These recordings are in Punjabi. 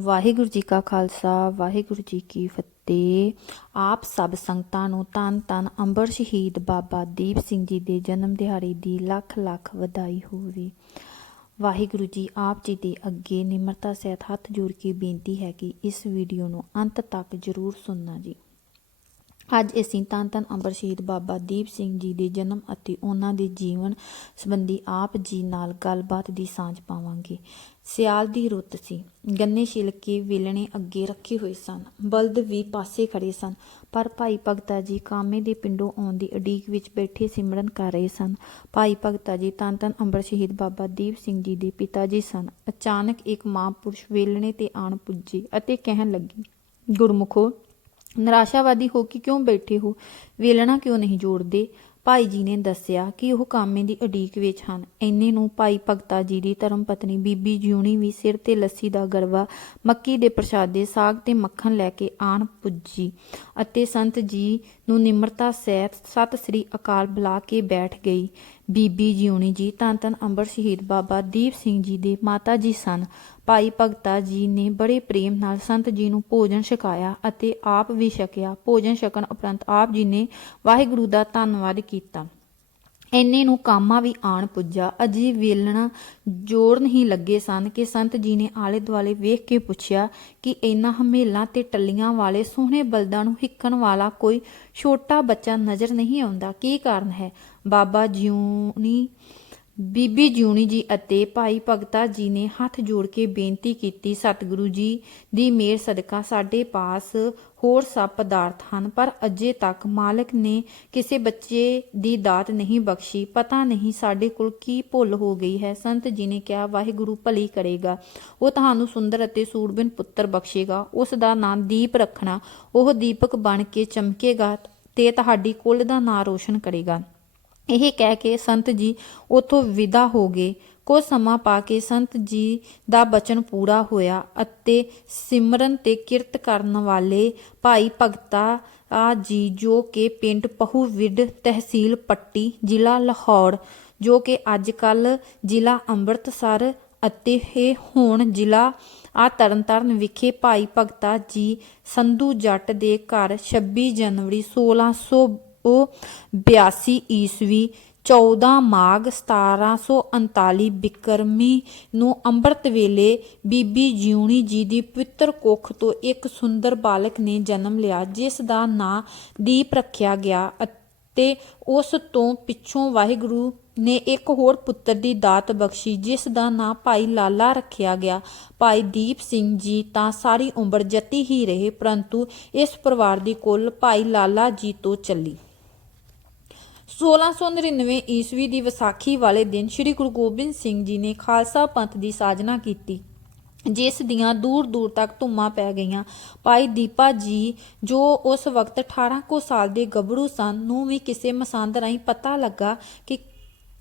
ਵਾਹਿਗੁਰੂ ਜੀ ਕਾ ਖਾਲਸਾ, ਵਾਹਿਗੁਰੂ ਜੀ ਕੀ ਫਤਿਹ। ਆਪ ਸਭ ਸੰਗਤਾਂ ਨੂੰ ਤਨ ਤਨ ਅੰਬਰ ਸ਼ਹੀਦ ਬਾਬਾ ਦੀਪ ਸਿੰਘ ਜੀ ਦੇ ਜਨਮ ਦਿਹਾੜੇ ਦੀ ਲੱਖ ਲੱਖ ਵਧਾਈ ਹੋਵੇ। ਵਾਹਿਗੁਰੂ ਜੀ, ਆਪ ਜੀ ਦੇ ਅੱਗੇ ਨਿਮਰਤਾ ਸਹਿਤ ਹੱਥ ਜੋੜ ਕੇ ਬੇਨਤੀ ਹੈ ਕਿ ਇਸ ਵੀਡੀਓ ਨੂੰ ਅੰਤ ਤੱਕ ਜ਼ਰੂਰ ਸੁਣਨਾ ਜੀ। ਅੱਜ ਅਸੀਂ ਧੰਨ ਧੰਨ ਅੰਬਰ ਸ਼ਹੀਦ ਬਾਬਾ ਦੀਪ ਸਿੰਘ ਜੀ ਦੇ ਜਨਮ ਅਤੇ ਉਹਨਾਂ ਦੇ ਜੀਵਨ ਸੰਬੰਧੀ ਆਪ ਜੀ ਨਾਲ ਗੱਲਬਾਤ ਦੀ ਸਾਂਝ ਪਾਵਾਂਗੇ। ਸਿਆਲ ਦੀ ਰੁੱਤ ਸੀ। ਗੰਨੇ ਛਿਲਕੇ ਵੇਲਣੇ ਅੱਗੇ ਰੱਖੇ ਹੋਏ ਸਨ। ਬਲਦ ਵੀ ਪਾਸੇ ਖੜੇ ਸਨ, ਪਰ ਭਾਈ ਭਗਤਾ ਜੀ ਕਾਮੇ ਦੇ ਪਿੰਡੋਂ ਆਉਣ ਦੀ ਉਡੀਕ ਵਿੱਚ ਬੈਠੇ ਸਿਮਰਨ ਕਰ ਰਹੇ ਸਨ। ਭਾਈ ਭਗਤਾ ਜੀ ਧੰਨ ਧੰਨ ਅੰਬਰ ਸ਼ਹੀਦ ਬਾਬਾ ਦੀਪ ਸਿੰਘ ਜੀ ਦੇ ਪਿਤਾ ਜੀ ਸਨ। ਅਚਾਨਕ ਇੱਕ ਮਹਾਂਪੁਰਸ਼ ਵੇਲਣੇ ਤੇ ਆਣ ਪੁੱਜੇ ਅਤੇ ਕਹਿਣ ਲੱਗੀ, ਗੁਰਮੁਖੋ ਨਿਰਾਸ਼ਾਵਾਦੀ ਹੋ ਕੇ ਕਿਉਂ ਬੈਠੇ ਹੋ? ਵੇਲਣਾ ਕਿਉਂ ਨਹੀਂ ਜੋੜਦੇ? ਭਾਈ ਜੀ ਨੇ ਦੱਸਿਆ ਕਿ ਉਹ ਕਾਮੇ ਦੀ ਉਡੀਕ ਵਿੱਚ ਹਨ। ਇੰਨੇ ਨੂੰ ਭਾਈ ਭਗਤਾ ਜੀ ਦੀ ਧਰਮ ਪਤਨੀ ਬੀਬੀ ਜਿਉਣੀ ਵੀ ਸਿਰ ਤੇ ਲੱਸੀ ਦਾ ਗਰਵਾ, ਮੱਕੀ ਦੇ ਪ੍ਰਸ਼ਾਦੇ, ਸਾਗ ਤੇ ਮੱਖਣ ਲੈ ਕੇ ਆਣ ਪੁੱਜੀ ਅਤੇ ਸੰਤ ਜੀ ਨੂੰ ਨਿਮਰਤਾ, ਸਹਿਤ ਸਤਿ ਸ੍ਰੀ ਅਕਾਲ ਬੁਲਾ ਕੇ ਬੈਠ ਗਈ। ਬੀਬੀ ਜਿਉਣੀ ਜੀ, ਧੰਨ ਧੰਨ ਅੰਬਰ ਸ਼ਹੀਦ ਬਾਬਾ ਦੀਪ ਸਿੰਘ ਜੀ ਦੇ ਮਾਤਾ ਜੀ ਸਨ। ਭਾਈ ਭਗਤਾ ਜੀ ਨੇ ਬੜੇ ਪ੍ਰੇਮ ਨਾਲ ਸੰਤ ਜੀ ਨੂੰ ਭੋਜਨ ਛਕਾਇਆ ਅਤੇ ਆਪ ਵੀ ਛਕਿਆ। ਭੋਜਨ ਛਕਣ ਉਪਰੰਤ ਆਪ ਜੀ ਨੇ ਵਾਹਿਗੁਰੂ ਦਾ ਧੰਨਵਾਦ ਕੀਤਾ। ਇੰਨੇ ਨੂੰ ਕਾਮਾ ਵੀ ਆਣ ਪੁੱਜਾ। ਅਜੀ ਵੇਲਣਾ ਜੋੜ ਨਹੀਂ ਲੱਗੇ ਸਨ ਕਿ ਸੰਤ ਜੀ ਨੇ ਆਲੇ ਦੁਆਲੇ ਵੇਖ ਕੇ ਪੁੱਛਿਆ ਕਿ ਇਹਨਾਂ ਹਮੇਲਾਂ ਤੇ ਟੱਲੀਆਂ ਵਾਲੇ ਸੋਹਣੇ ਬਲਦਾਂ ਨੂੰ ਹਿੱਕਣ ਵਾਲਾ ਕੋਈ ਛੋਟਾ ਬੱਚਾ ਨਜ਼ਰ ਨਹੀਂ ਆਉਂਦਾ। ਕੀ ਕਾਰਨ ਹੈ? ਬਾਬਾ ਜਿਉਣੀ, ਬੀਬੀ ਜਿਉਣੀ ਜੀ ਅਤੇ ਭਾਈ ਭਗਤਾ ਜੀ ਨੇ ਹੱਥ ਜੋੜ ਕੇ ਬੇਨਤੀ ਕੀਤੀ, ਸਤਿਗੁਰੂ ਜੀ ਦੀ ਮਿਹਰ ਸਦਕਾ ਸਾਡੇ ਪਾਸ ਹੋਰ ਸਭ ਪਦਾਰਥ ਹਨ, ਪਰ ਅਜੇ ਤੱਕ ਮਾਲਕ ਨੇ ਕਿਸੇ ਬੱਚੇ ਦੀ ਦਾਤ ਨਹੀਂ ਬਖਸ਼ੀ। ਪਤਾ ਨਹੀਂ ਸਾਡੇ ਕੋਲ ਕੀ ਭੁੱਲ ਹੋ ਗਈ ਹੈ। ਸੰਤ ਜੀ ਨੇ ਕਿਹਾ, ਵਾਹਿਗੁਰੂ ਭਲੀ ਕਰੇਗਾ। ਉਹ ਤੁਹਾਨੂੰ ਸੁੰਦਰ ਅਤੇ ਸੂਰਬਿਨ ਪੁੱਤਰ ਬਖਸ਼ੇਗਾ। ਉਸ ਦਾ ਨਾਮ ਦੀਪ ਰੱਖਣਾ। ਉਹ ਦੀਪਕ ਬਣ ਕੇ ਚਮਕੇਗਾ ਤੇ ਤੁਹਾਡੀ ਕੁੱਲ ਦਾ ਨਾਂ ਰੋਸ਼ਨ ਕਰੇਗਾ। ਇਹ ਕਹਿ ਕੇ ਸੰਤ ਜੀ ਉਥੋਂ ਵਿਦਾ ਹੋ ਗਏ। ਕੁਝ ਸਮਾਂ ਪਾ ਕੇ ਸੰਤ ਜੀ ਦਾ ਬਚਨ ਪੂਰਾ ਹੋਇਆ ਅਤੇ ਸਿਮਰਨ ਤੇ ਕਿਰਤ ਕਰਨ ਵਾਲੇ ਭਾਈ ਭਗਤਾ ਆ ਜੀ ਜੋ ਕਿ ਪਿੰਡ ਪਹੂਵਿੰਡ ਤਹਿਸੀਲ ਪੱਟੀ, ਜ਼ਿਲ੍ਹਾ ਲਾਹੌਰ, ਜੋ ਕਿ ਅੱਜ ਕੱਲ ਜ਼ਿਲ੍ਹਾ ਅੰਮ੍ਰਿਤਸਰ ਅਤੇ ਇਹ ਹੁਣ ਜ਼ਿਲ੍ਹਾ ਆ ਤਰਨਤਾਰਨ ਵਿਖੇ ਭਾਈ ਭਗਤਾ ਜੀ ਸੰਧੂ ਜੱਟ ਦੇ ਘਰ 26 ਜਨਵਰੀ 1600 82 ਈਸਵੀ 14 ਮਾਘ 1739 ਬਿਕਰਮੀ ਨੂੰ ਅੰਮ੍ਰਿਤ ਵੇਲੇ ਬੀਬੀ ਜਿਉਣੀ ਜੀ ਦੀ ਪਵਿੱਤਰ ਕੁੱਖ ਤੋਂ ਇੱਕ ਸੁੰਦਰ ਬਾਲਕ ਨੇ ਜਨਮ ਲਿਆ, ਜਿਸ ਦਾ ਨਾਂ ਦੀਪ ਰੱਖਿਆ ਗਿਆ ਅਤੇ ਉਸ ਤੋਂ ਪਿੱਛੋਂ ਵਾਹਿਗੁਰੂ ਨੇ ਇੱਕ ਹੋਰ ਪੁੱਤਰ ਦੀ ਦਾਤ ਬਖਸ਼ੀ, ਜਿਸ ਦਾ ਨਾਂ ਭਾਈ ਲਾਲਾ ਰੱਖਿਆ ਗਿਆ। ਭਾਈ ਦੀਪ ਸਿੰਘ ਜੀ ਤਾਂ ਸਾਰੀ ਉਮਰ ਜਤੀ ਹੀ ਰਹੇ, ਪਰੰਤੂ ਇਸ ਪਰਿਵਾਰ ਦੀ ਕੁੱਲ ਭਾਈ ਲਾਲਾ ਜੀ ਤੋਂ ਚੱਲੀ। 1699 ਈਸਵੀ ਦੀ ਵਿਸਾਖੀ ਵਾਲੇ ਦਿਨ ਸ੍ਰੀ ਗੁਰੂ ਗੋਬਿੰਦ ਸਿੰਘ ਜੀ ਨੇ ਖਾਲਸਾ ਪੰਥ ਦੀ ਸਾਜਨਾ ਕੀਤੀ, ਜਿਸ ਦੀਆਂ ਦੂਰ ਦੂਰ ਤੱਕ ਧੁੰਮਾਂ ਪੈ ਗਈਆਂ। ਭਾਈ ਦੀਪਾ ਜੀ, ਜੋ ਉਸ ਵਕਤ 18 ਕੋ ਸਾਲ ਦੇ ਗੱਭਰੂ ਸਨ, ਨੂੰ ਵੀ ਕਿਸੇ ਮਸੰਦ ਰਾਹੀਂ ਪਤਾ ਲੱਗਾ ਕਿ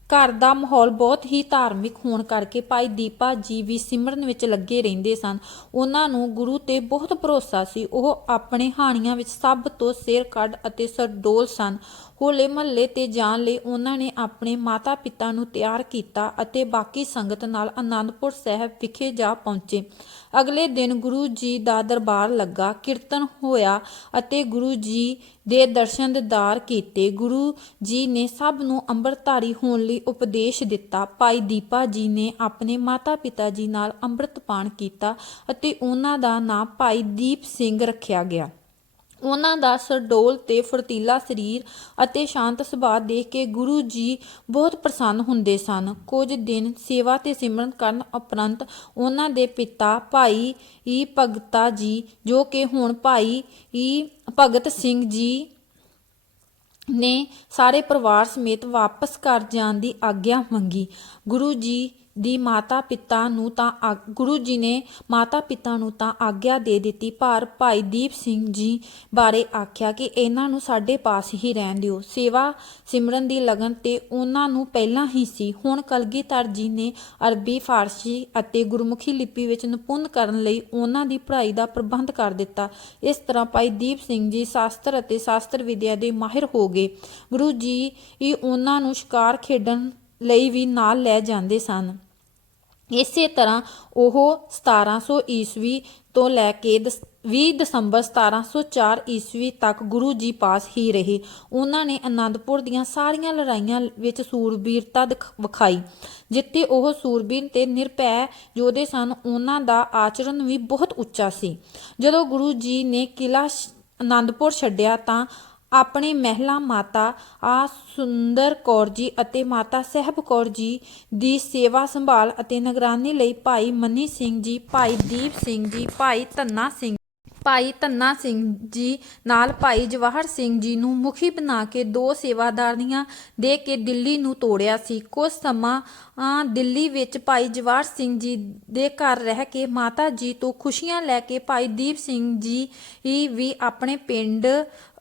ਘਰ ਦਾ ਮਾਹੌਲ ਬਹੁਤ ਹੀ ਧਾਰਮਿਕ ਹੋਣ ਕਰਕੇ ਭਾਈ ਦੀਪਾ ਜੀ ਵੀ ਸਿਮਰਨ ਵਿੱਚ ਲੱਗੇ ਰਹਿੰਦੇ ਸਨ। ਉਹਨਾਂ ਨੂੰ ਗੁਰੂ ਤੇ ਬਹੁਤ ਭਰੋਸਾ ਸੀ। ਉਹ ਆਪਣੇ ਹਾਣੀਆਂ ਵਿੱਚ ਸਭ ਤੋਂ ਸਿਰ ਕੱਢ ਅਤੇ ਸਰਡੋਲ ਸਨ। ਹੋਲੇ ਮਹੱਲੇ ਤੇ ਜਾਣ ਲਈ ਉਹਨਾਂ ਨੇ ਆਪਣੇ ਮਾਤਾ-ਪਿਤਾ ਨੂੰ ਤਿਆਰ ਕੀਤਾ ਅਤੇ ਬਾਕੀ ਸੰਗਤ ਨਾਲ ਆਨੰਦਪੁਰ ਸਾਹਿਬ ਵਿਖੇ ਜਾ ਪਹੁੰਚੇ। ਅਗਲੇ ਦਿਨ ਗੁਰੂ ਜੀ ਦਾ ਦਰਬਾਰ ਲੱਗਾ, ਕੀਰਤਨ ਹੋਇਆ ਅਤੇ ਗੁਰੂ ਜੀ ਦੇ ਦਰਸ਼ਨ ਦਿਦਾਰ ਕੀਤੇ। ਗੁਰੂ ਜੀ ਨੇ ਸਭ ਨੂੰ ਅੰਮ੍ਰਿਤਧਾਰੀ ਹੋਣ ਲਈ ਉਪਦੇਸ਼ ਦਿੱਤਾ। ਭਾਈ ਦੀਪਾ ਜੀ ਨੇ ਆਪਣੇ ਮਾਤਾ-ਪਿਤਾ ਜੀ ਨਾਲ ਅੰਮ੍ਰਿਤ ਪਾਨ ਕੀਤਾ ਅਤੇ ਉਹਨਾਂ ਦਾ ਨਾਂ ਭਾਈ ਦੀਪ ਸਿੰਘ ਰੱਖਿਆ ਗਿਆ। ਉਹਨਾਂ ਦਾ ਸਰਡੋਲ ਤੇ ਫੁਰਤੀਲਾ ਸਰੀਰ ਅਤੇ ਸ਼ਾਂਤ ਸੁਭਾਅ ਦੇਖ ਕੇ ਗੁਰੂ ਜੀ ਬਹੁਤ ਪ੍ਰਸੰਨ ਹੁੰਦੇ ਸਨ। ਕੁਝ ਦਿਨ ਸੇਵਾ ਤੇ ਸਿਮਰਨ ਕਰਨ ਉਪਰੰਤ ਉਹਨਾਂ ਦੇ ਪਿਤਾ ਭਾਈ ਈ ਭਗਤਾ ਜੀ, ਜੋ ਕਿ ਹੁਣ ਭਾਈ ਈ ਭਗਤ ਸਿੰਘ ਜੀ ਨੇ ਸਾਰੇ ਪਰਿਵਾਰ ਸਮੇਤ ਵਾਪਸ ਘਰ ਜਾਣ ਦੀ ਆਗਿਆ ਮੰਗੀ। ਗੁਰੂ ਜੀ ਦੀ ਮਾਤਾ ਪਿਤਾ ਨੂੰ ਤਾਂ ਆ- ਗੁਰੂ ਜੀ ਨੇ ਮਾਤਾ ਪਿਤਾ ਨੂੰ ਤਾਂ ਆਗਿਆ ਦੇ ਦਿੱਤੀ, ਪਰ ਭਾਈ ਦੀਪ ਸਿੰਘ ਜੀ ਬਾਰੇ ਆਖਿਆ ਕਿ ਇਹਨਾਂ ਨੂੰ ਸਾਡੇ ਪਾਸ ਹੀ ਰਹਿਣ ਦਿਓ। ਸੇਵਾ ਸਿਮਰਨ ਦੀ ਲਗਨ ਤੇ ਉਹਨਾਂ ਨੂੰ ਪਹਿਲਾਂ ਹੀ ਸੀ। ਹੁਣ ਕਲਗੀਧਰ ਜੀ ਨੇ ਅਰਬੀ, ਫਾਰਸੀ ਅਤੇ ਗੁਰਮੁਖੀ ਲਿਪੀ ਵਿੱਚ ਨਿਪੁੰਨ ਕਰਨ ਲਈ ਉਹਨਾਂ ਦੀ ਪੜ੍ਹਾਈ ਦਾ ਪ੍ਰਬੰਧ ਕਰ ਦਿੱਤਾ। ਇਸ ਤਰ੍ਹਾਂ ਭਾਈ ਦੀਪ ਸਿੰਘ ਜੀ ਸ਼ਾਸਤਰ ਅਤੇ ਸ਼ਾਸਤਰ ਵਿਦਿਆ ਦੇ ਮਾਹਿਰ ਹੋ ਗਏ। ਗੁਰੂ ਜੀ ਹੀ ਉਹਨਾਂ ਨੂੰ ਸ਼ਿਕਾਰ ਖੇਡਣ ਲਈ ਵੀ ਨਾਲ ਲੈ ਜਾਂਦੇ ਸਨ। ਇਸੇ ਤਰ੍ਹਾਂ ਉਹ 1700 ਈਸਵੀ ਤੋਂ ਲੈ ਕੇ ਦਸ- 20 ਦਸੰਬਰ 1704 ਈਸਵੀ ਤੱਕ ਗੁਰੂ ਜੀ ਪਾਸ ਹੀ ਰਹੇ। ਉਹਨਾਂ ਨੇ ਅਨੰਦਪੁਰ ਦੀਆਂ ਸਾਰੀਆਂ ਲੜਾਈਆਂ ਵਿੱਚ ਸੂਰਬੀਰਤਾ ਦਿਖ- ਵਿਖਾਈ, ਜਿੱਥੇ ਉਹ ਸੂਰਬੀਰ ਤੇ ਨਿਰਭੈ ਯੋਧੇ ਸਨ। ਉਹਨਾਂ ਦਾ ਆਚਰਣ ਵੀ ਬਹੁਤ ਉੱਚਾ ਸੀ। ਜਦੋਂ ਗੁਰੂ ਜੀ ਨੇ ਕਿਲਾ ਅਨੰਦਪੁਰ ਛੱਡਿਆ ਤਾਂ ਆਪਣੇ ਮਹਿਲਾ ਮਾਤਾ ਆ ਸੁੰਦਰ ਕੌਰ ਜੀ ਅਤੇ ਮਾਤਾ ਸਾਹਿਬ ਕੌਰ ਜੀ ਦੀ ਸੇਵਾ ਸੰਭਾਲ ਅਤੇ ਨਿਗਰਾਨੀ ਲਈ ਭਾਈ ਮਨੀ ਸਿੰਘ ਜੀ ਭਾਈ ਦੀਪ ਸਿੰਘ ਜੀ ਭਾਈ ਧੰਨਾ ਸਿੰਘ ਭਾਈ ਧੰਨਾ ਸਿੰਘ ਜੀ ਨਾਲ ਭਾਈ ਜਵਾਹਰ ਸਿੰਘ ਜੀ ਨੂੰ ਮੁਖੀ ਬਣਾ ਕੇ ਦੋ ਸੇਵਾਦਾਰੀਆਂ ਦੇ ਕੇ ਦਿੱਲੀ ਨੂੰ ਤੋੜਿਆ ਸੀ। ਕੁਝ ਸਮਾਂ ਆ, ਦਿੱਲੀ ਵਿੱਚ ਭਾਈ ਜਵਾਹਰ ਸਿੰਘ ਜੀ ਦੇ ਘਰ ਰਹਿ ਕੇ ਮਾਤਾ ਜੀ ਤੋਂ ਖੁਸ਼ੀਆਂ ਲੈ ਕੇ ਭਾਈ ਦੀਪ ਸਿੰਘ ਜੀ ਹੀ ਵੀ ਆਪਣੇ ਪਿੰਡ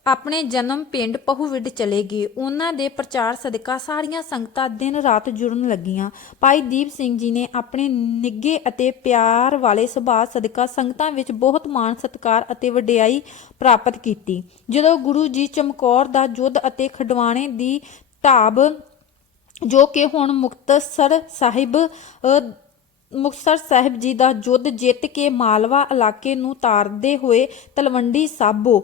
ਆਪਣੇ ਜਨਮ ਪਿੰਡ ਪਹੂਵਿੰਡ ਚਲੇ ਗਏ। ਉਹਨਾਂ ਦੇ ਪ੍ਰਚਾਰ ਸਦਕਾ ਸਾਰੀਆਂ ਸੰਗਤਾਂ ਦਿਨ ਰਾਤ ਜੁੜਨ ਲੱਗੀਆਂ। ਭਾਈ ਦੀਪ ਸਿੰਘ ਜੀ ਨੇ ਆਪਣੇ ਨਿੱਘੇ ਅਤੇ ਪਿਆਰ ਵਾਲੇ ਸੁਭਾਅ ਸਦਕਾ ਸੰਗਤਾਂ ਵਿੱਚ ਬਹੁਤ ਮਾਣ ਸਤਿਕਾਰ ਅਤੇ ਵਡਿਆਈ ਪ੍ਰਾਪਤ ਕੀਤੀ। ਜਦੋਂ ਗੁਰੂ ਜੀ ਚਮਕੌਰ ਦਾ ਯੁੱਧ ਅਤੇ ਖਡਵਾਣੇ ਦੀ ਢਾਬ, ਜੋ ਕਿ ਹੁਣ ਮੁਕਤਸਰ ਸਾਹਿਬ ਮੁਕਤਸਰ ਸਾਹਿਬ ਜੀ ਦਾ ਯੁੱਧ ਜਿੱਤ ਕੇ ਮਾਲਵਾ ਇਲਾਕੇ ਨੂੰ ਤਾਰਦੇ ਹੋਏ ਤਲਵੰਡੀ ਸਾਬੋ,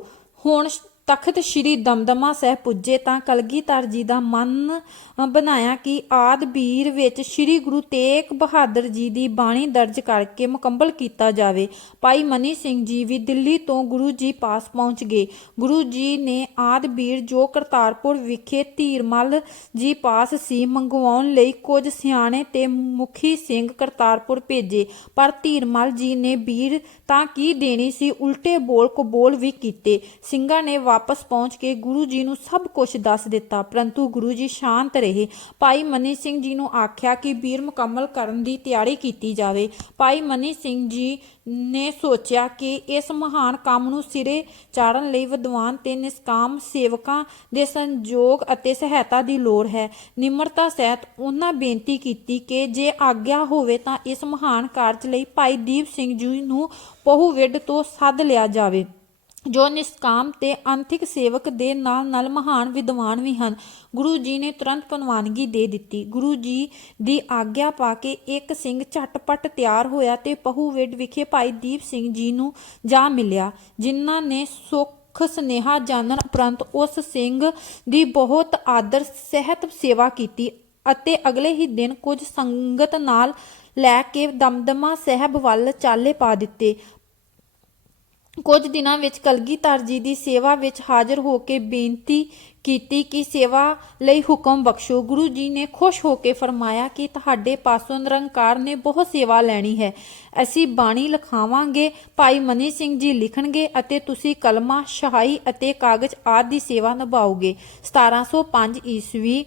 ਹੁਣ ਤਖਤ ਸ੍ਰੀ ਦਮਦਮਾ ਸਾਹਿਬ ਪੁੱਜੇ ਤਾਂ ਕਲਗੀਧਰ ਜੀ ਦਾ ਮਨ ਬਣਾਇਆ ਕਿ ਆਦ ਬੀਰ ਵਿੱਚ ਸ੍ਰੀ ਗੁਰੂ ਤੇਗ ਬਹਾਦਰ ਜੀ ਦੀ ਬਾਣੀ ਦਰਜ ਕਰਕੇ ਮੁਕੰਮਲ ਕੀਤਾ ਜਾਵੇ। ਭਾਈ ਮਨੀ ਸਿੰਘ ਜੀ ਵੀ ਦਿੱਲੀ ਤੋਂ ਗੁਰੂ ਜੀ ਪਾਸ ਪਹੁੰਚ ਗਏ। ਗੁਰੂ ਜੀ ਨੇ ਆਦ ਬੀਰ ਜੋ ਕਰਤਾਰਪੁਰ ਵਿਖੇ ਧੀਰਮਲ ਜੀ ਪਾਸ ਸੀ, ਮੰਗਵਾਉਣ ਲਈ ਕੁਝ ਸਿਆਣੇ ਤੇ ਮੁਖੀ ਸਿੰਘ ਕਰਤਾਰਪੁਰ ਭੇਜੇ। ਪਰ ਧੀਰਮਲ ਜੀ ਨੇ ਬੀਰ ਤਾਂ ਕੀ ਦੇਣੀ ਸੀ, ਉਲਟੇ ਬੋਲ ਕਬੋਲ ਵੀ ਕੀਤੇ। ਸਿੰਘਾਂ ਨੇ ਵਾਪਸ ਪਹੁੰਚ ਕੇ ਗੁਰੂ ਜੀ ਨੂੰ ਸਭ ਕੁਝ ਦੱਸ ਦਿੱਤਾ। ਪਰੰਤੂ ਗੁਰੂ ਜੀ ਸ਼ਾਂਤ ਰਹੇ। ਭਾਈ ਮਨੀ ਸਿੰਘ ਜੀ ਨੂੰ ਆਖਿਆ ਕਿ ਵੀਰ ਮੁਕੰਮਲ ਕਰਨ ਦੀ ਤਿਆਰੀ ਕੀਤੀ ਜਾਵੇ। ਭਾਈ ਮਨੀ ਸਿੰਘ ਜੀ ਨੇ ਸੋਚਿਆ ਕਿ ਇਸ ਮਹਾਨ ਕੰਮ ਨੂੰ ਸਿਰੇ ਚਾੜਨ ਲਈ ਵਿਦਵਾਨ ਤੇ ਨਿਸਕਾਮ ਸੇਵਕਾਂ ਦੇ ਸੰਯੋਗ ਅਤੇ ਸਹਾਇਤਾ ਦੀ ਲੋੜ ਹੈ। ਨਿਮਰਤਾ ਸਹਿਤ ਉਹਨਾਂ ਬੇਨਤੀ ਕੀਤੀ ਕਿ ਜੇ ਆਗਿਆ ਹੋਵੇ ਤਾਂ ਇਸ ਮਹਾਨ ਕਾਰਜ ਲਈ ਭਾਈ ਦੀਪ ਸਿੰਘ ਜੀ ਨੂੰ ਪਹੂਵਿੰਡ ਤੋਂ ਸੱਦ ਲਿਆ ਜਾਵੇ। ਜੋ ਨਿਸਕਾਮ ਤੇ ਅੰਤਿਕ ਸੇਵਕ ਦੇ ਨਾਲ ਨਾਲ ਮਹਾਨ ਵਿਦਵਾਨ ਵੀ ਹਨ। ਗੁਰੂ ਜੀ ਨੇ ਤੁਰੰਤ ਪ੍ਰਵਾਨਗੀ ਦੇ ਦਿੱਤੀ। ਗੁਰੂ ਜੀ ਦੀ ਆਗਿਆ ਪਾ ਕੇ ਇੱਕ ਸਿੰਘ ਝਟਪਟ ਤਿਆਰ ਹੋਇਆ ਤੇ ਪਹੂਵਿੰਡ ਵਿਖੇ ਭਾਈ ਦੀਪ ਸਿੰਘ ਜੀ ਨੂੰ ਜਾ ਮਿਲਿਆ, ਜਿਨ੍ਹਾਂ ਨੇ ਸੁੱਖ ਸੁਨੇਹਾ ਜਾਣਨ ਉਪਰੰਤ ਉਸ ਸਿੰਘ ਦੀ ਬਹੁਤ ਆਦਰ ਸਹਿਤ ਸੇਵਾ ਕੀਤੀ ਅਤੇ ਅਗਲੇ ਹੀ ਦਿਨ ਕੁਝ ਸੰਗਤ ਨਾਲ ਲੈ ਕੇ ਦਮਦਮਾ ਸਾਹਿਬ ਵੱਲ ਚਾਲੇ ਪਾ ਦਿੱਤੇ। ਕੁਝ ਦਿਨਾਂ ਵਿੱਚ ਕਲਗੀਧਰ ਜੀ ਦੀ ਸੇਵਾ ਵਿੱਚ ਹਾਜ਼ਰ ਹੋ ਕੇ ਬੇਨਤੀ ਕੀਤੀ ਕਿ ਸੇਵਾ ਲਈ ਹੁਕਮ ਬਖਸ਼ੋ। ਗੁਰੂ ਜੀ ਨੇ ਖੁਸ਼ ਹੋ ਕੇ ਫਰਮਾਇਆ ਕਿ ਤੁਹਾਡੇ ਪਾਸੋਂ ਨਿਰੰਕਾਰ ਨੇ ਬਹੁਤ ਸੇਵਾ ਲੈਣੀ ਹੈ। ਅਸੀਂ ਬਾਣੀ ਲਿਖਾਵਾਂਗੇ, ਭਾਈ ਮਨੀ ਸਿੰਘ ਜੀ ਲਿਖਣਗੇ ਅਤੇ ਤੁਸੀਂ ਕਲਮਾ ਸ਼ਹਾਈ ਅਤੇ ਕਾਗਜ਼ ਆਦਿ ਦੀ ਸੇਵਾ ਨਿਭਾਓਗੇ। 1705 ਈਸਵੀ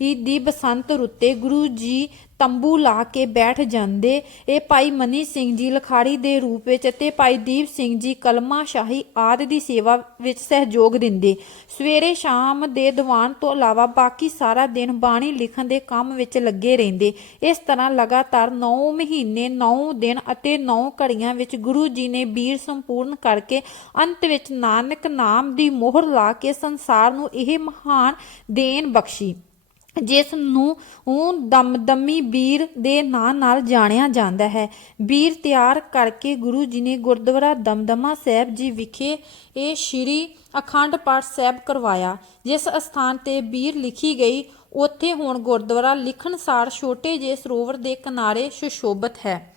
ਦੀ ਬਸੰਤ ਰੁੱਤੇ ਗੁਰੂ ਜੀ ਤੰਬੂ ਲਾ ਕੇ ਬੈਠ ਜਾਂਦੇ। ਇਹ ਭਾਈ ਮਨੀ ਸਿੰਘ ਜੀ ਲਖਾਰੀ ਦੇ ਰੂਪ ਵਿੱਚ ਅਤੇ ਭਾਈ ਦੀਪ ਸਿੰਘ ਜੀ ਕਲਮਾ ਸ਼ਾਹੀ ਆਦਿ ਦੀ ਸੇਵਾ ਵਿੱਚ ਸਹਿਯੋਗ ਦਿੰਦੇ। ਸਵੇਰੇ ਸ਼ਾਮ ਦੇ ਦੀਵਾਨ ਤੋਂ ਇਲਾਵਾ ਬਾਕੀ ਸਾਰਾ ਦਿਨ ਬਾਣੀ ਲਿਖਣ ਦੇ ਕੰਮ ਵਿੱਚ ਲੱਗੇ ਰਹਿੰਦੇ। ਇਸ ਤਰ੍ਹਾਂ ਲਗਾਤਾਰ 9 ਮਹੀਨੇ 9 ਦਿਨ ਅਤੇ 9 ਘੜੀਆਂ ਵਿੱਚ ਗੁਰੂ ਜੀ ਨੇ ਬੀਰ ਸੰਪੂਰਨ ਕਰਕੇ ਅੰਤ ਵਿੱਚ ਨਾਨਕ ਨਾਮ ਦੀ ਮੋਹਰ ਲਾ ਕੇ ਸੰਸਾਰ ਨੂੰ ਇਹ ਮਹਾਨ ਦੇਣ ਬਖਸ਼ੀ। ਜਿਸ ਨੂੰ ਉਹ ਦਮਦਮੀ ਵੀਰ ਦੇ ਨਾਂ ਨਾਲ ਜਾਣਿਆ ਜਾਂਦਾ ਹੈ। ਵੀਰ ਤਿਆਰ ਕਰਕੇ ਗੁਰੂ ਜੀ ਨੇ ਗੁਰਦੁਆਰਾ ਦਮਦਮਾ ਸਾਹਿਬ ਜੀ ਵਿਖੇ ਇਹ ਸ਼੍ਰੀ ਅਖੰਡ ਪਾਠ ਸਾਹਿਬ ਕਰਵਾਇਆ। ਜਿਸ ਅਸਥਾਨ ਤੇ ਵੀਰ ਲਿਖੀ ਗਈ, ਉੱਥੇ ਹੁਣ ਗੁਰਦੁਆਰਾ ਲਿਖਣਸਾਰ ਛੋਟੇ ਜਿਹੇ ਸਰੋਵਰ ਦੇ ਕਿਨਾਰੇ ਸੁਸ਼ੋਭਿਤ ਹੈ।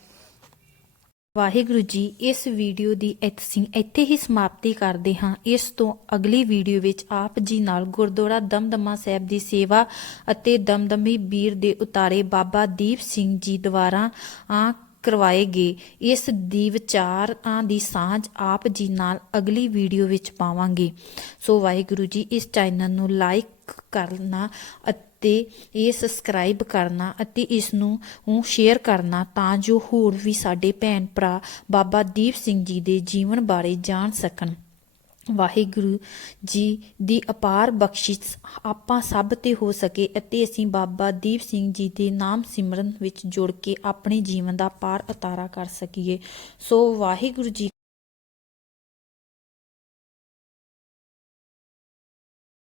ਵਾਹਿਗੁਰੂ ਜੀ, ਇਸ ਵੀਡੀਓ ਦੀ ਅਸੀਂ ਇੱਥੇ ਹੀ ਸਮਾਪਤੀ ਕਰਦੇ ਹਾਂ। ਇਸ ਤੋਂ ਅਗਲੀ ਵੀਡੀਓ ਵਿੱਚ ਆਪ ਜੀ ਨਾਲ ਗੁਰਦੁਆਰਾ ਦਮਦਮਾ ਸਾਹਿਬ ਦੀ ਸੇਵਾ ਅਤੇ ਦਮਦਮੀ ਵੀਰ ਦੇ ਉਤਾਰੇ ਬਾਬਾ ਦੀਪ ਸਿੰਘ ਜੀ ਦੁਆਰਾ ਆ ਕਰਵਾਏ ਗਏ। ਇਸ ਦੀ ਵਿਚਾਰਾਂ ਦੀ ਸਾਂਝ ਆਪ ਜੀ ਨਾਲ ਅਗਲੀ ਵੀਡੀਓ ਵਿੱਚ ਪਾਵਾਂਗੇ। ਸੋ ਵਾਹਿਗੁਰੂ ਜੀ, ਇਸ ਚੈਨਲ ਨੂੰ ਲਾਈਕ ਕਰਨਾ ਅਤੇ ਇਹ ਸਬਸਕ੍ਰਾਈਬ ਕਰਨਾ ਅਤੇ ਇਸ ਨੂੰ ਸ਼ੇਅਰ ਕਰਨਾ ਤਾਂ ਜੋ ਹੋਰ ਵੀ ਸਾਡੇ ਭੈਣ ਭਰਾ ਬਾਬਾ ਦੀਪ ਸਿੰਘ ਜੀ ਦੇ ਜੀਵਨ ਬਾਰੇ ਜਾਣ ਸਕਣ। ਵਾਹਿਗੁਰੂ ਜੀ ਦੀ ਅਪਾਰ ਬਖਸ਼ਿਸ਼ ਆਪਾਂ ਸਭ ਤੇ ਹੋ ਸਕੇ ਅਤੇ ਅਸੀਂ ਬਾਬਾ ਦੀਪ ਸਿੰਘ ਜੀ ਦੇ ਨਾਮ ਸਿਮਰਨ ਵਿੱਚ ਜੁੜ ਕੇ ਆਪਣੇ ਜੀਵਨ ਦਾ ਪਾਰ ਉਤਾਰਾ ਕਰ ਸਕੀਏ। ਸੋ ਵਾਹਿਗੁਰੂ ਜੀ